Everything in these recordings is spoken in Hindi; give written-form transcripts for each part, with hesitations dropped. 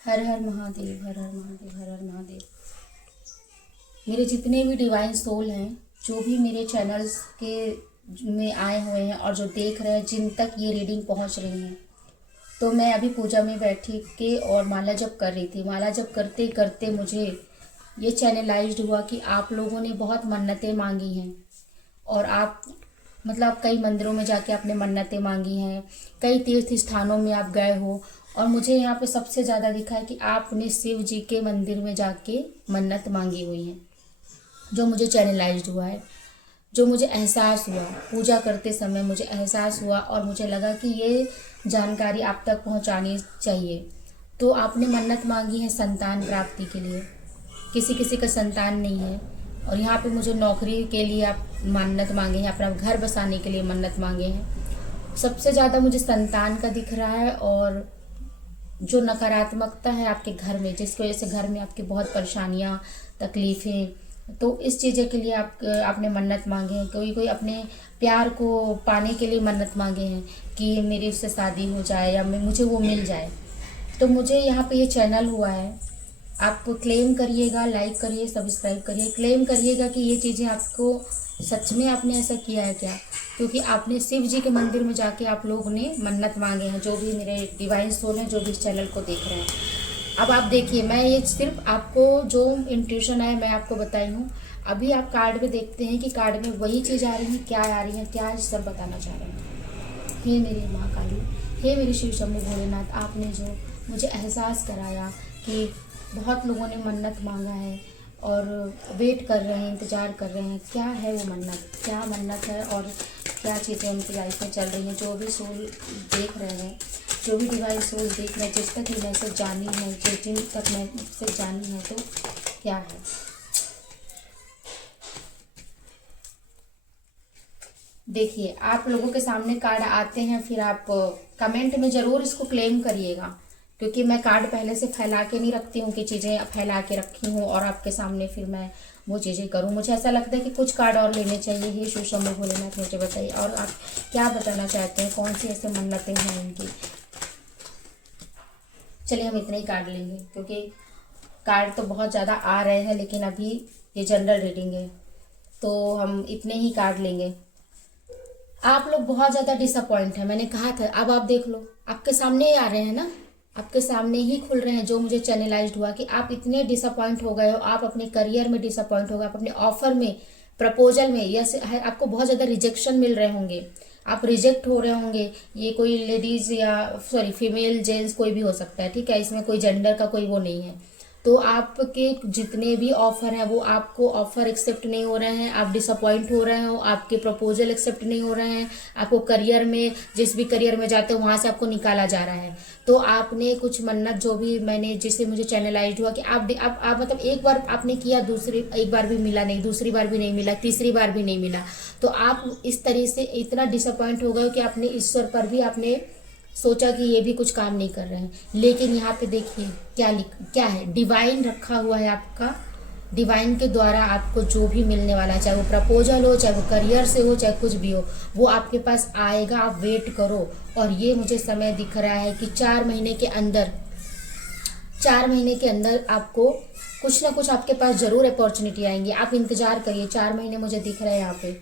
हर हर महादेव, हर हर महादेव, हर हर महादेव। मेरे जितने भी डिवाइन सोल हैं, जो भी मेरे चैनल्स के में आए हुए हैं और जो देख रहे हैं, जिन तक ये रीडिंग पहुंच रही है, तो मैं अभी पूजा में बैठी के और माला जप कर रही थी। माला जप करते करते मुझे ये चैनलाइज्ड हुआ कि आप लोगों ने बहुत मन्नतें मांगी हैं और आप मतलब कई मंदिरों में जाके आपने मन्नतें मांगी हैं, कई तीर्थ स्थानों में आप गए हो। और मुझे यहाँ पे सबसे ज़्यादा दिखा है कि आपने शिव जी के मंदिर में जाके मन्नत मांगी हुई है, जो मुझे चैनलाइज्ड हुआ है, जो मुझे एहसास हुआ पूजा करते समय। मुझे एहसास हुआ और मुझे लगा कि ये जानकारी आप तक पहुंचानी चाहिए। तो आपने मन्नत मांगी है संतान प्राप्ति के लिए, किसी किसी का संतान नहीं है। और यहाँ पे मुझे नौकरी के लिए आप मन्नत मांगे हैं, अपना घर बसाने के लिए मन्नत मांगे हैं। सबसे ज़्यादा मुझे संतान का दिख रहा है, और जो नकारात्मकता है आपके घर में, जिसकी वजह से घर में आपकी बहुत परेशानियाँ, तकलीफ़ें, तो इस चीज़ें के लिए आपने मन्नत मांगे हैं। कोई कोई अपने प्यार को पाने के लिए मन्नत मांगे हैं कि मेरी उससे शादी हो जाए या मुझे वो मिल जाए। तो मुझे यहाँ पे ये चैनल हुआ है, आप क्लेम करिएगा, लाइक करिए, सब्सक्राइब करिए, क्लेम करिएगा कि ये चीज़ें आपको सच में आपने ऐसा किया है क्या, क्योंकि आपने शिव जी के मंदिर में जाके आप लोगों ने मन्नत मांगे हैं। जो भी मेरे डिवाइन सोल हैं, जो भी इस चैनल को देख रहे हैं, अब आप देखिए, मैं ये सिर्फ आपको जो इंट्यूशन है मैं आपको बताई हूँ। अभी आप कार्ड में देखते हैं कि कार्ड में वही चीज़ आ रही है, क्या आ रही है, क्या सब बताना चाह रहे हैं। हे मेरी माँ काली, हे मेरे शिव शंभू भोलेनाथ, आपने जो मुझे एहसास कराया कि बहुत लोगों ने मन्नत मांगा है और वेट कर रहे हैं, इंतज़ार कर रहे हैं, क्या है वो मन्नत, क्या मन्नत है और क्या चीज़ें उनकी लाइफ में चल रही हैं। जो भी सोल देख रहे हैं, जो भी डिवाइन सोल देख रहे हैं, जिस तक ये मैसेज जानी है, जिन तक मैसेज जानी है, तो क्या है। देखिए, आप लोगों के सामने कार्ड आते हैं, फिर आप कमेंट में ज़रूर इसको क्लेम करिएगा, क्योंकि मैं कार्ड पहले से फैला के नहीं रखती हूँ कि चीज़ें फैला के रखी हूँ और आपके सामने फिर मैं वो चीज़ें करूँ। मुझे ऐसा लगता है कि कुछ कार्ड और लेने चाहिए। हे शिव शंभू भोलेनाथ, मुझे बताइए और आप क्या बताना चाहते हैं, कौन सी ऐसे मन्नतें हैं इनकी। चलिए हम इतने ही कार्ड लेंगे, क्योंकि कार्ड तो बहुत ज़्यादा आ रहे हैं, लेकिन अभी ये जनरल रीडिंग है, तो हम इतने ही कार्ड लेंगे। आप लोग बहुत ज़्यादा डिसअपॉइंट है, मैंने कहा था। अब आप देख लो, आपके सामने ही आ रहे हैं ना, आपके सामने ही खुल रहे हैं। जो मुझे चैनलाइज्ड हुआ कि आप इतने डिसअपॉइंट हो गए हो, आप अपने करियर में डिसअपॉइंट हो गए, आप अपने ऑफर में, प्रपोजल में, यस है, आपको बहुत ज़्यादा रिजेक्शन मिल रहे होंगे, आप रिजेक्ट हो रहे होंगे। ये कोई लेडीज़ या सॉरी फीमेल जेंट्स कोई भी हो सकता है, ठीक है, इसमें कोई जेंडर का कोई वो नहीं है। तो आपके जितने भी ऑफर हैं वो आपको ऑफर एक्सेप्ट नहीं हो रहे हैं, आप डिसअपॉइंट हो रहे हो, आपके प्रपोजल एक्सेप्ट नहीं हो रहे हैं, आपको करियर में, जिस भी करियर में जाते हो वहाँ से आपको निकाला जा रहा है। तो आपने कुछ मन्नत, जो भी मैंने, जिससे मुझे चैनलाइज हुआ कि आप मतलब एक बार आपने किया, दूसरी एक बार भी मिला नहीं, दूसरी बार भी नहीं मिला, तीसरी बार भी नहीं मिला, तो आप इस तरह से इतना डिसअपॉइंट हो गए कि आपने ईश्वर पर भी आपने सोचा कि ये भी कुछ काम नहीं कर रहे हैं। लेकिन यहाँ पे देखिए क्या है, डिवाइन रखा हुआ है आपका। डिवाइन के द्वारा आपको जो भी मिलने वाला है, चाहे वो प्रपोजल हो, चाहे वो करियर से हो, चाहे कुछ भी हो, वो आपके पास आएगा। आप वेट करो। और ये मुझे समय दिख रहा है कि 4 महीने के अंदर, 4 महीने के अंदर आपको कुछ ना कुछ आपके पास जरूर अपॉर्चुनिटी आएंगी। आप इंतजार करिए, 4 महीने मुझे दिख रहे हैं यहाँ पे,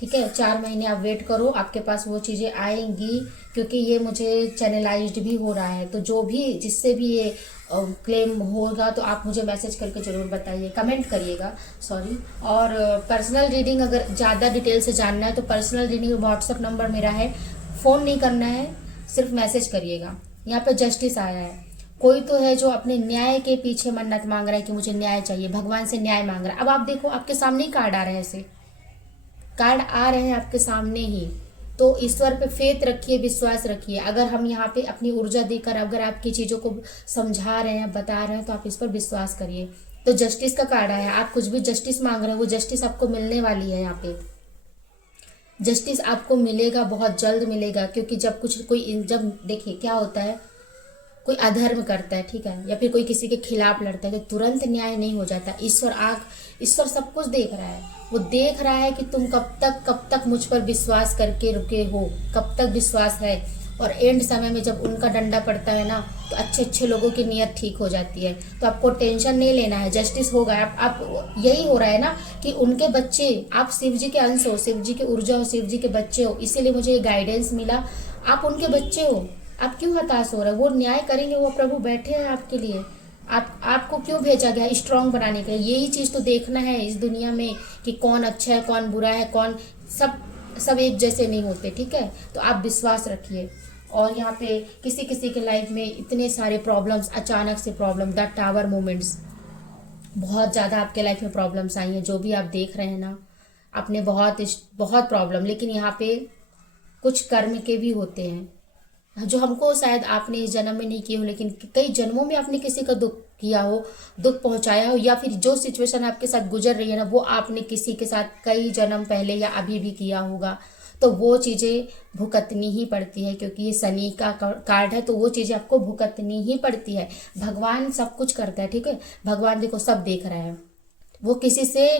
ठीक है। 4 महीने आप वेट करो, आपके पास वो चीज़ें आएंगी, क्योंकि ये मुझे चैनलाइज्ड भी हो रहा है। तो जो भी, जिससे भी ये क्लेम होगा, तो आप मुझे मैसेज करके ज़रूर बताइए, कमेंट करिएगा, सॉरी। और पर्सनल रीडिंग अगर ज़्यादा डिटेल से जानना है तो पर्सनल रीडिंग व्हाट्सअप नंबर मेरा है, फ़ोन नहीं करना है, सिर्फ मैसेज करिएगा। यहाँ पे जस्टिस आया है, कोई तो है जो अपने न्याय के पीछे मन्नत मांग रहा है कि मुझे न्याय चाहिए, भगवान से न्याय मांग रहा है। अब आप देखो, आपके सामने ही कार्ड आ रहे हैं, ऐसे कार्ड आ रहे हैं आपके सामने ही। तो ईश्वर पे फेथ रखिए, विश्वास रखिए। अगर हम यहाँ पे अपनी ऊर्जा देकर अगर आपकी चीज़ों को समझा रहे हैं, बता रहे हैं, तो आप इस पर विश्वास करिए। तो जस्टिस का कार्ड आया, आप कुछ भी जस्टिस मांग रहे हो, वो जस्टिस आपको मिलने वाली है। यहाँ पे जस्टिस आपको मिलेगा, बहुत जल्द मिलेगा। क्योंकि जब कुछ कोई, जब देखिए क्या होता है, कोई अधर्म करता है, ठीक है, या फिर कोई किसी के खिलाफ लड़ता है, तो तुरंत न्याय नहीं हो जाता। ईश्वर सब कुछ देख रहा है। वो देख रहा है कि तुम कब तक मुझ पर विश्वास करके रुके हो, कब तक विश्वास है। और एंड समय में जब उनका डंडा पड़ता है ना, तो अच्छे अच्छे लोगों की नीयत ठीक हो जाती है। तो आपको टेंशन नहीं लेना है, जस्टिस होगा। आप यही हो रहा है ना कि उनके बच्चे, आप शिव जी के अंश हो, शिव जी की ऊर्जा हो, शिव जी के बच्चे हो, इसीलिए मुझे ये गाइडेंस मिला। आप उनके बच्चे हो, आप क्यों हताश हो रहे हो? वो न्याय करेंगे, वो प्रभु बैठे हैं आपके लिए। आपको क्यों भेजा गया? स्ट्रांग बनाने के लिए। यही चीज तो देखना है इस दुनिया में कि कौन अच्छा है, कौन बुरा है, कौन सब एक जैसे नहीं होते, ठीक है। तो आप विश्वास रखिए। और यहाँ पे किसी किसी के लाइफ में इतने सारे प्रॉब्लम्स, अचानक से प्रॉब्लम, द टावर मोमेंट्स, बहुत ज़्यादा आपके लाइफ में प्रॉब्लम्स आई हैं। जो भी आप देख रहे हैं ना, आपने बहुत बहुत प्रॉब्लम, लेकिन यहाँ पे कुछ कर्म के भी होते हैं जो हमको शायद आपने इस जन्म में नहीं किए हो, लेकिन कई जन्मों में आपने किसी का दुख किया हो, दुख पहुंचाया हो, या फिर जो सिचुएशन आपके साथ गुजर रही है ना, वो आपने किसी के साथ कई जन्म पहले या अभी भी किया होगा। तो वो चीज़ें भुगतनी ही पड़ती है, क्योंकि ये शनि का कार्ड है, तो वो चीज़ें आपको भुगतनी ही पड़ती है। भगवान सब कुछ करता है, ठीक है। भगवान देखो सब देख रहा है। वो किसी से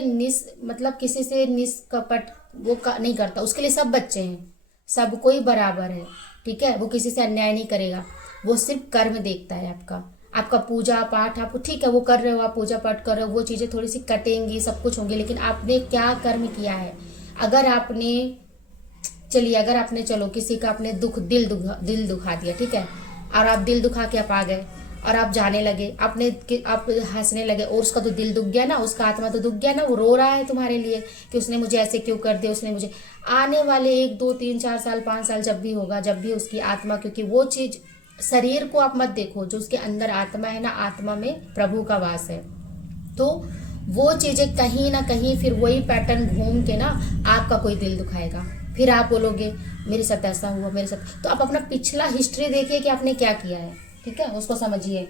किसी से निष्कपट वो नहीं करता। उसके लिए सब बच्चे हैं, सब कोई बराबर है, ठीक है। वो किसी से अन्याय नहीं करेगा। वो सिर्फ कर्म देखता है आपका पूजा पाठ। आप ठीक है वो कर रहे हो, आप पूजा पाठ कर रहे हो, वो चीज़ें थोड़ी सी कटेंगी, सब कुछ होंगी, लेकिन आपने क्या कर्म किया है? अगर आपने चलो किसी का आपने दिल दुखा दिया, ठीक है, और आप दिल दुखा के आप आ गए और आप जाने लगे, आप हंसने लगे, और उसका तो दिल दुख गया ना, उसका आत्मा तो दुख गया ना। वो रो रहा है तुम्हारे लिए कि उसने मुझे ऐसे क्यों कर दिया, उसने मुझे। आने वाले 1 2 3 4 साल 5 साल जब भी होगा, जब भी उसकी आत्मा, क्योंकि वो चीज, शरीर को आप मत देखो, जो उसके अंदर आत्मा है ना, आत्मा में प्रभु का वास है। तो वो चीजें कहीं ना कहीं फिर वही पैटर्न घूम के ना आपका कोई दिल दुखाएगा। फिर आप बोलोगे मेरे साथ ऐसा हुआ, मेरे साथ। तो आप अपना पिछला हिस्ट्री देखिए कि आपने क्या किया है, ठीक है, उसको समझिए।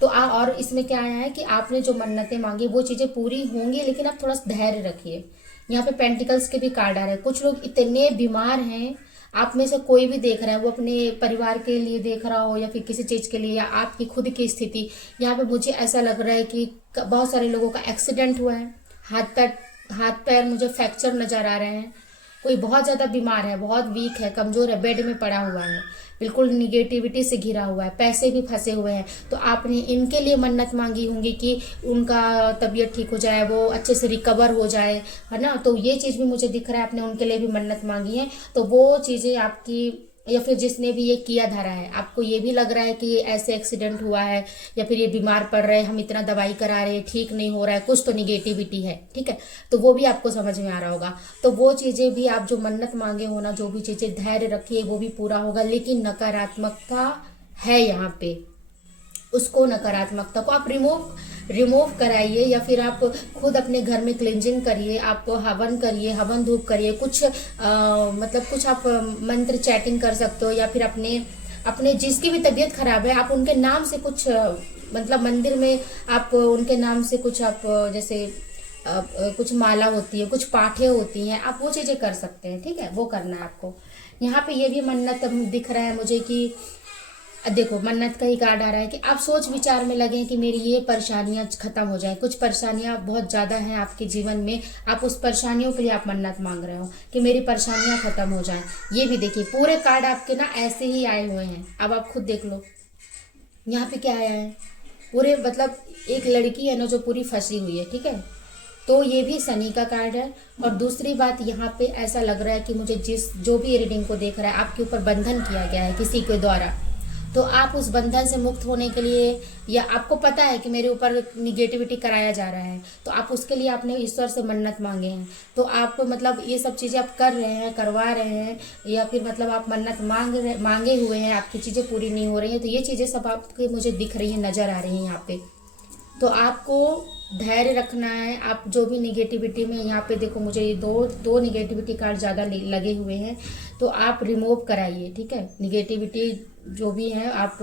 तो और इसमें क्या आया है कि आपने जो मन्नतें मांगी वो चीजें पूरी होंगी, लेकिन आप थोड़ा सा धैर्य रखिए। यहाँ पे पेंटिकल्स के भी कार्ड आ रहे हैं। कुछ लोग इतने बीमार हैं, आप में से कोई भी देख रहा है, वो अपने परिवार के लिए देख रहा हो या फिर किसी चीज के लिए, या आपकी खुद की स्थिति। यहाँ पे मुझे ऐसा लग रहा है कि बहुत सारे लोगों का एक्सीडेंट हुआ है, हाथ पैर मुझे फ्रैक्चर नजर आ रहे हैं। कोई बहुत ज्यादा बीमार है, बहुत वीक है, कमजोर है, बेड में पड़ा हुआ है, बिल्कुल निगेटिविटी से घिरा हुआ है, पैसे भी फंसे हुए हैं। तो आपने इनके लिए मन्नत मांगी होंगी कि उनका तबीयत ठीक हो जाए, वो अच्छे से रिकवर हो जाए, है ना। तो ये चीज भी मुझे दिख रहा है, आपने उनके लिए भी मन्नत मांगी है। तो वो चीजें आपकी, या फिर जिसने भी ये किया धरा है, आपको ये भी लग रहा है कि ये ऐसे एक्सीडेंट हुआ है, या फिर ये बीमार पड़ रहे हैं, हम इतना दवाई करा रहे हैं, ठीक नहीं हो रहा है, कुछ तो निगेटिविटी है, ठीक है। तो वो भी आपको समझ में आ रहा होगा। तो वो चीजें भी, आप जो मन्नत मांगे हो ना, जो भी चीजें, धैर्य रखिए, वो भी पूरा होगा। लेकिन नकारात्मकता है यहाँ पे, उसको, नकारात्मकता को आप रिमूव कराइए, या फिर आप खुद अपने घर में क्लिंजिंग करिए, आप हवन करिए, हवन धूप करिए, कुछ कुछ आप मंत्र चैटिंग कर सकते हो, या फिर अपने जिसकी भी तबीयत खराब है, आप उनके नाम से कुछ मंदिर में आप उनके नाम से कुछ, आप जैसे कुछ माला होती है, कुछ पाठे होती हैं, आप वो चीजें कर सकते हैं, ठीक है। वो करना है आपको। यहाँ पे ये भी मन्नत दिख रहा है मुझे कि देखो, मन्नत का ही कार्ड आ रहा है कि आप सोच विचार में लगे कि मेरी ये परेशानियां खत्म हो जाए। कुछ परेशानियां बहुत ज्यादा हैं आपके जीवन में, आप उस परेशानियों के लिए आप मन्नत मांग रहे हो कि मेरी परेशानियां खत्म हो जाएं। ये भी देखिए, पूरे कार्ड आपके ना ऐसे ही आए हुए हैं। अब आप खुद देख लो, यहाँ पे क्या आया है, पूरे एक लड़की है ना जो पूरी फंसी हुई है, ठीक है। तो ये भी शनि का कार्ड है। और दूसरी बात, यहाँ पे ऐसा लग रहा है कि मुझे जो भी रीडिंग को देख रहा है, आपके ऊपर बंधन किया गया है किसी के द्वारा। तो आप उस बंधन से मुक्त होने के लिए, या आपको पता है कि मेरे ऊपर निगेटिविटी कराया जा रहा है, तो आप उसके लिए आपने ईश्वर से मन्नत मांगे हैं। तो आप ये सब चीज़ें आप कर रहे हैं, करवा रहे हैं, या फिर आप मन्नत मांगे हुए हैं, आपकी चीज़ें पूरी नहीं हो रही हैं। तो ये चीज़ें सब आपके मुझे दिख रही हैं, नज़र आ रही हैं यहाँ पे। तो आपको धैर्य रखना है। आप जो भी निगेटिविटी में, यहाँ पे देखो मुझे ये दो निगेटिविटी कार्ड ज़्यादा लगे हुए हैं, तो आप रिमूव कराइए, ठीक है। निगेटिविटी जो भी है आप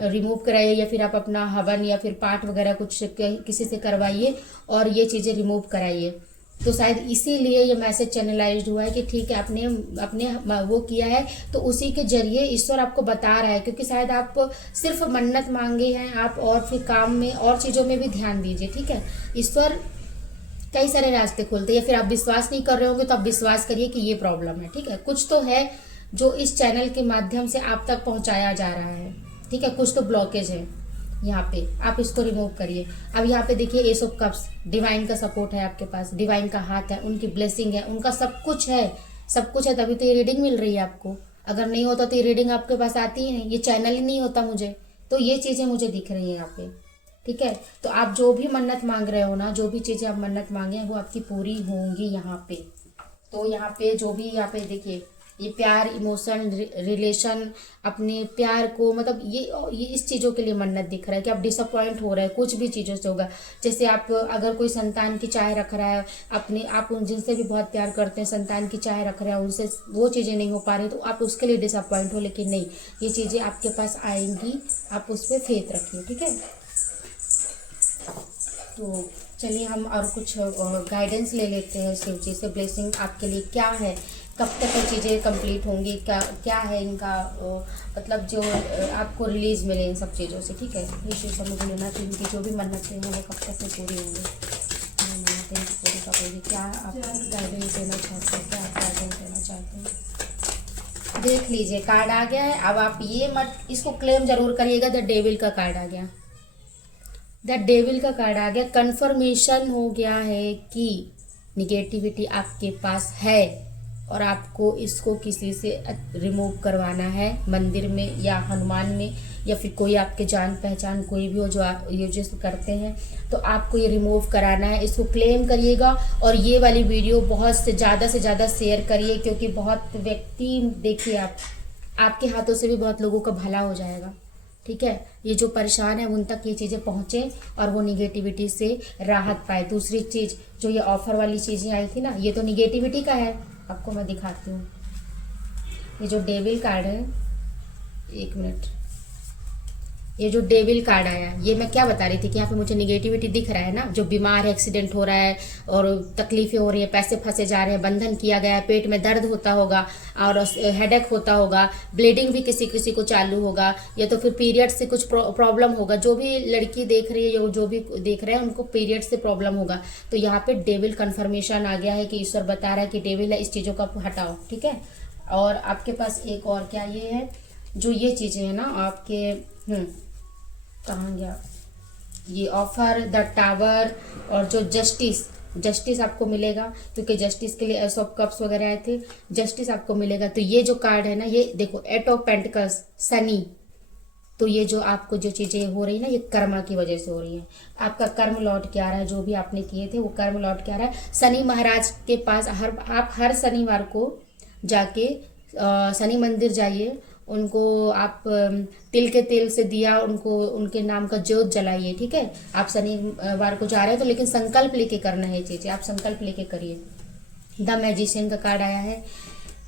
रिमूव कराइए, या फिर आप अपना हवन या फिर पाठ वगैरह कुछ किसी से करवाइए और ये चीज़ें रिमूव कराइए। तो शायद इसीलिए ये मैसेज चैनलाइज्ड हुआ है कि ठीक है, अपने वो किया है, तो उसी के जरिए ईश्वर आपको बता रहा है। क्योंकि शायद आप सिर्फ मन्नत मांगे हैं, आप और फिर काम में और चीज़ों में भी ध्यान दीजिए, ठीक है। ईश्वर कई सारे रास्ते खोलते हैं, या फिर आप विश्वास नहीं कर रहे होंगे तो आप विश्वास करिए कि ये प्रॉब्लम है, ठीक है, कुछ तो है, जो इस चैनल के माध्यम से आप तक पहुंचाया जा रहा है। ठीक है, कुछ तो ब्लॉकेज है यहाँ पे, आप इसको रिमूव करिए। अब यहाँ पे देखिए एस ऑफ कप्स, डिवाइन का सपोर्ट है आपके पास, डिवाइन का हाथ है, उनकी ब्लेसिंग है, उनका सब कुछ है, सब कुछ है, तभी तो ये रीडिंग मिल रही है आपको। अगर नहीं होता तो ये रीडिंग आपके पास आती ही नहीं, ये चैनल ही नहीं होता मुझे। तो ये चीजें मुझे दिख रही है यहाँ पे। ठीक है, तो आप जो भी मन्नत मांग रहे हो ना, जो भी चीजें आप मन्नत मांगे हैं वो आपकी पूरी होंगी यहाँ पे। तो यहाँ पे जो भी यहाँ पे देखिए, ये प्यार, इमोशन, रिलेशन, अपने प्यार को, मतलब ये इस चीज़ों के लिए मन्नत दिख रहा है कि आप डिसअपॉइंट हो रहे हैं, कुछ भी चीज़ों से होगा। जैसे आप अगर कोई संतान की चाह रख रहा है अपने, आप उन जिनसे भी बहुत प्यार करते हैं, संतान की चाह रख रहे हैं, उनसे वो चीज़ें नहीं हो पा रही, तो आप उसके लिए डिसअपॉइंट हो। लेकिन नहीं, ये चीज़ें आपके पास आएंगी, आप उस पर फेथ रखिए। ठीक है, तो चलिए हम और कुछ गाइडेंस ले लेते हैं शिव जी से। ब्लेसिंग आपके लिए क्या है, कब तक ये चीज़ें कंप्लीट होंगी, क्या क्या है इनका मतलब जो आपको रिलीज मिले इन सब चीज़ों से। ठीक है, ये शिव समझ लेना कि इनकी जो भी मन्नतें हैं वो कब तक से पूरी होंगी, मन्नतें इनकी पूरी कब होगी, क्या आप गाइडेंस देना चाहते हैं, क्या आप गाइडेंस देना चाहते हैं। देख लीजिए, कार्ड आ गया है। अब आप ये मत इसको क्लेम जरूर करिएगा, द डेविल का कार्ड आ गया, द डेविल का कार्ड आ गया। कंफर्मेशन हो गया है कि निगेटिविटी आपके पास है और आपको इसको किसी से रिमूव करवाना है, मंदिर में या हनुमान में, या फिर कोई आपके जान पहचान कोई भी हो जो आप यूज करते हैं, तो आपको ये रिमूव कराना है। इसको क्लेम करिएगा और ये वाली वीडियो बहुत से ज़्यादा शेयर करिए, क्योंकि बहुत व्यक्ति, देखिए आप, आपके हाथों से भी बहुत लोगों का भला हो जाएगा। ठीक है, ये जो परेशान है उन तक ये चीज़ें पहुँचे और वो निगेटिविटी से राहत पाए। दूसरी चीज़, जो ये ऑफर वाली चीज़ें आई थी ना, ये तो निगेटिविटी का है, आपको मैं दिखाती हूँ। ये जो डेविल कार्ड है, एक मिनट, ये जो डेविल कार्ड आया, ये मैं क्या बता रही थी कि यहाँ पे मुझे निगेटिविटी दिख रहा है ना, जो बीमार है, एक्सीडेंट हो रहा है और तकलीफें हो रही है, पैसे फंसे जा रहे हैं, बंधन किया गया है, पेट में दर्द होता होगा और हेडेक होता होगा, ब्लीडिंग भी किसी किसी को चालू होगा, या तो फिर पीरियड से कुछ प्रॉब्लम होगा। जो भी लड़की देख रही है या जो भी देख रहे हैं उनको पीरियड से प्रॉब्लम होगा। तो यहाँ पे डेविल कन्फर्मेशन आ गया है कि ईश्वर बता रहा है कि डेविल है, इस चीज़ों का हटाओ। ठीक है, और आपके पास एक और क्या ये है, जो ये चीज़ें हैं ना आपके, कहाँ गया ये ऑफर, द टावर, और जो जस्टिस आपको मिलेगा, क्योंकि जस्टिस के लिए एस ऑफ कप्स वगैरह आए थे, जस्टिस आपको मिलेगा। तो ये जो कार्ड है ना, ये देखो, एट ऑफ पेंटिकल्स, शनि। तो ये जो आपको जो चीज़ें हो रही है ना, ये कर्मा की वजह से हो रही है। आपका कर्म लौट के आ रहा है, जो भी आपने किए थे वो कर्म लौट के आ रहा है। शनि महाराज के पास आप हर शनिवार को जाके शनि मंदिर जाइए, उनको आप तिल के तेल से दिया, उनको उनके नाम का ज्योत जलाइए। ठीक है, आप शनिवार को जा रहे हैं तो, लेकिन संकल्प लेके करना है चीज़ें, आप संकल्प लेके करिए। द मैजिशियन का कार्ड आया है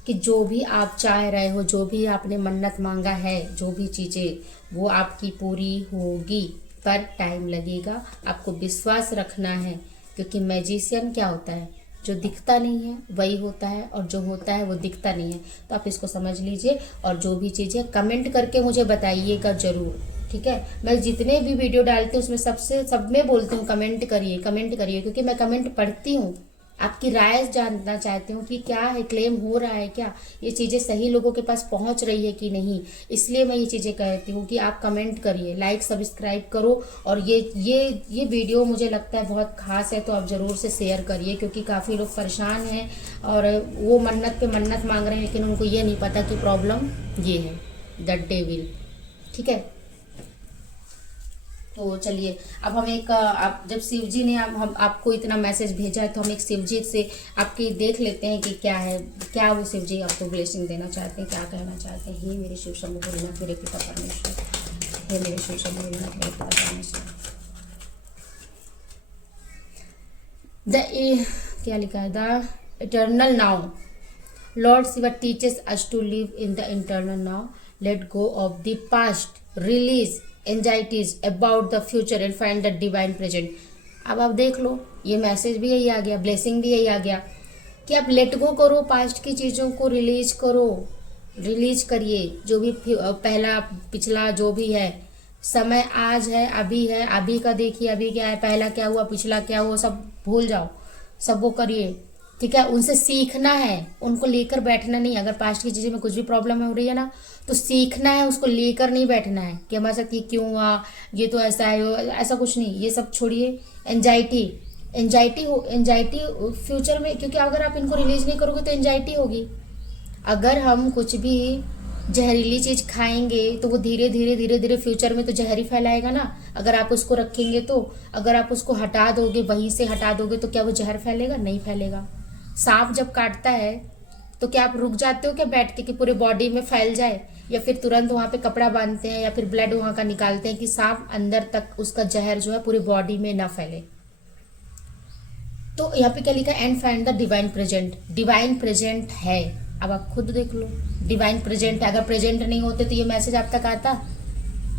कि जो भी आप चाह रहे हो, जो भी आपने मन्नत मांगा है, जो भी चीज़ें, वो आपकी पूरी होगी, पर टाइम लगेगा। आपको विश्वास रखना है, क्योंकि मैजिशियन क्या होता है, जो दिखता नहीं है वही होता है, और जो होता है वो दिखता नहीं है। तो आप इसको समझ लीजिए, और जो भी चीज़ें कमेंट करके मुझे बताइएगा ज़रूर। ठीक है, मैं जितने भी वीडियो डालती हूँ उसमें सब में बोलती हूँ कमेंट करिए, कमेंट करिए, क्योंकि मैं कमेंट पढ़ती हूँ। आपकी राय जानना चाहती हूँ कि क्या है, क्लेम हो रहा है क्या, ये चीज़ें सही लोगों के पास पहुँच रही है कि नहीं। इसलिए मैं ये चीज़ें कहती हूँ कि आप कमेंट करिए, लाइक सब्सक्राइब करो, और ये वीडियो मुझे लगता है बहुत खास है, तो आप ज़रूर से शेयर करिए, क्योंकि काफ़ी लोग परेशान हैं और वो मन्नत पे मन्नत मांग रहे हैं, लेकिन उनको ये नहीं पता कि प्रॉब्लम ये है, द डेविल। ठीक है, तो चलिए अब हम एक, आप जब शिवजी ने हम आपको इतना मैसेज भेजा है, तो हम एक शिवजी से आपकी देख लेते हैं कि क्या है, क्या वो शिवजी आपको ब्लेसिंग देना चाहते हैं, क्या कहना चाहते हैं। हे मेरे शिव शंभू भोलेनाथ, मेरे पिता परमेश्वर, हे मेरे शिव शंभू भोलेनाथ, मेरे पिता परमेश्वर। क्या लिखा है, the eternal now, Lord Shiva teaches us to live in the internal now, let go of the past, release anxieties about the future and find the divine present. अब आप देख लो, ये मैसेज भी यही आ गया, ब्लेसिंग भी यही आ गया कि आप लेट गो करो, पास्ट की चीज़ों को रिलीज करो, रिलीज करिए। जो भी पहला पिछला जो भी है, समय आज है, अभी का देखिए, अभी क्या है, पहला क्या हुआ, पिछला क्या हुआ, सब भूल जाओ, सब वो करिए। ठीक है, उनसे सीखना है, उनको लेकर बैठना नहीं। अगर पास्ट की चीज़ें में कुछ भी प्रॉब्लम हो रही है ना, तो सीखना है, उसको लेकर नहीं बैठना है कि हमारे साथ ये क्यों हुआ, ये तो ऐसा है, ऐसा कुछ नहीं, ये सब छोड़िए। एंजाइटी एंजाइटी फ्यूचर में, क्योंकि अगर आप इनको रिलीज नहीं करोगे तो एंजाइटी होगी। अगर हम कुछ भी जहरीली चीज खाएंगे तो वो धीरे धीरे धीरे धीरे फ्यूचर में तो जहर ही फैलाएगा ना। अगर आप उसको रखेंगे तो, अगर आप उसको हटा दोगे, वहीं से हटा दोगे, तो क्या वो जहर फैलेगा? नहीं फैलेगा। सांप जब काटता है तो क्या आप रुक जाते हो क्या बैठ के कि पूरे बॉडी में फैल जाए, या फिर तुरंत वहां पे कपड़ा बांधते हैं या फिर ब्लड वहां का निकालते हैं कि सांप अंदर तक उसका जहर जो है पूरी बॉडी में ना फैले। तो यहाँ पे क्या लिखा है? And find the divine present. Divine present है, अब आप खुद देख लो, डिवाइन प्रेजेंट है। अगर प्रेजेंट नहीं होते तो ये मैसेज आप तक आता?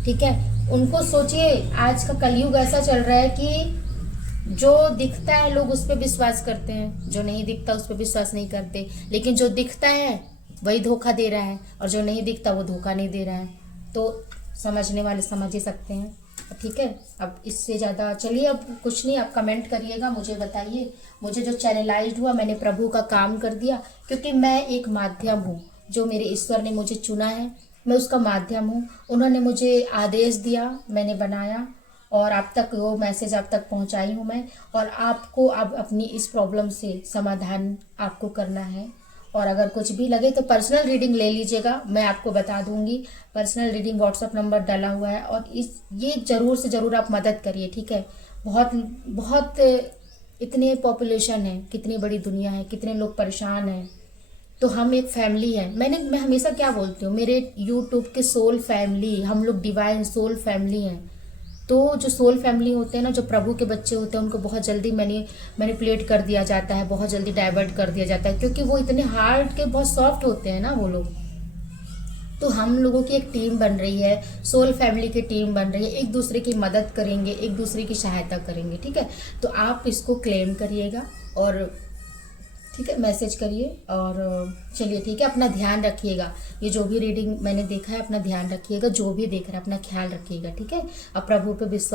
ठीक है, उनको सोचिए, आज का कलयुग ऐसा चल रहा है कि जो दिखता है लोग उस पर विश्वास करते हैं, जो नहीं दिखता उस पर विश्वास नहीं करते। लेकिन जो दिखता है वही धोखा दे रहा है, और जो नहीं दिखता वो धोखा नहीं दे रहा है। तो समझने वाले समझ ही सकते हैं। ठीक है, अब इससे ज़्यादा चलिए, अब कुछ नहीं, आप कमेंट करिएगा, मुझे बताइए। मुझे जो चैनलाइज्ड हुआ, मैंने प्रभु का काम कर दिया, क्योंकि मैं एक माध्यम हूँ, जो मेरे ईश्वर ने मुझे चुना है, मैं उसका माध्यम हूँ। उन्होंने मुझे आदेश दिया, मैंने बनाया, और आप तक वो मैसेज आप तक पहुँचाई हूँ मैं। और आपको अब अपनी इस प्रॉब्लम से समाधान आपको करना है। और अगर कुछ भी लगे तो पर्सनल रीडिंग ले लीजिएगा, मैं आपको बता दूंगी। पर्सनल रीडिंग व्हाट्सअप नंबर डाला हुआ है, और ये जरूर से जरूर आप मदद करिए। ठीक है, बहुत बहुत इतने पॉपुलेशन है, कितनी बड़ी दुनिया है, कितने लोग परेशान हैं, तो हम एक फैमिली है। मैं हमेशा क्या बोलती हूँ, मेरे यूट्यूब के सोल फैमिली, हम लोग डिवाइन सोल फैमिली हैं। तो जो सोल फैमिली होते हैं ना, जो प्रभु के बच्चे होते हैं, उनको बहुत जल्दी मैनिपुलेट कर दिया जाता है, बहुत जल्दी डाइवर्ट कर दिया जाता है, क्योंकि वो इतने हार्ट के बहुत सॉफ्ट होते हैं ना वो लोग। तो हम लोगों की एक टीम बन रही है, सोल फैमिली की टीम बन रही है, एक दूसरे की मदद करेंगे, एक दूसरे की सहायता करेंगे। ठीक है, तो आप इसको क्लेम करिएगा, और ठीक है, मैसेज करिए। और चलिए ठीक है, अपना ध्यान रखिएगा। ये जो भी रीडिंग मैंने देखा है, अपना ध्यान रखिएगा। जो भी देख रहा है अपना ख्याल रखिएगा। ठीक है, अब प्रभु पे विश्वास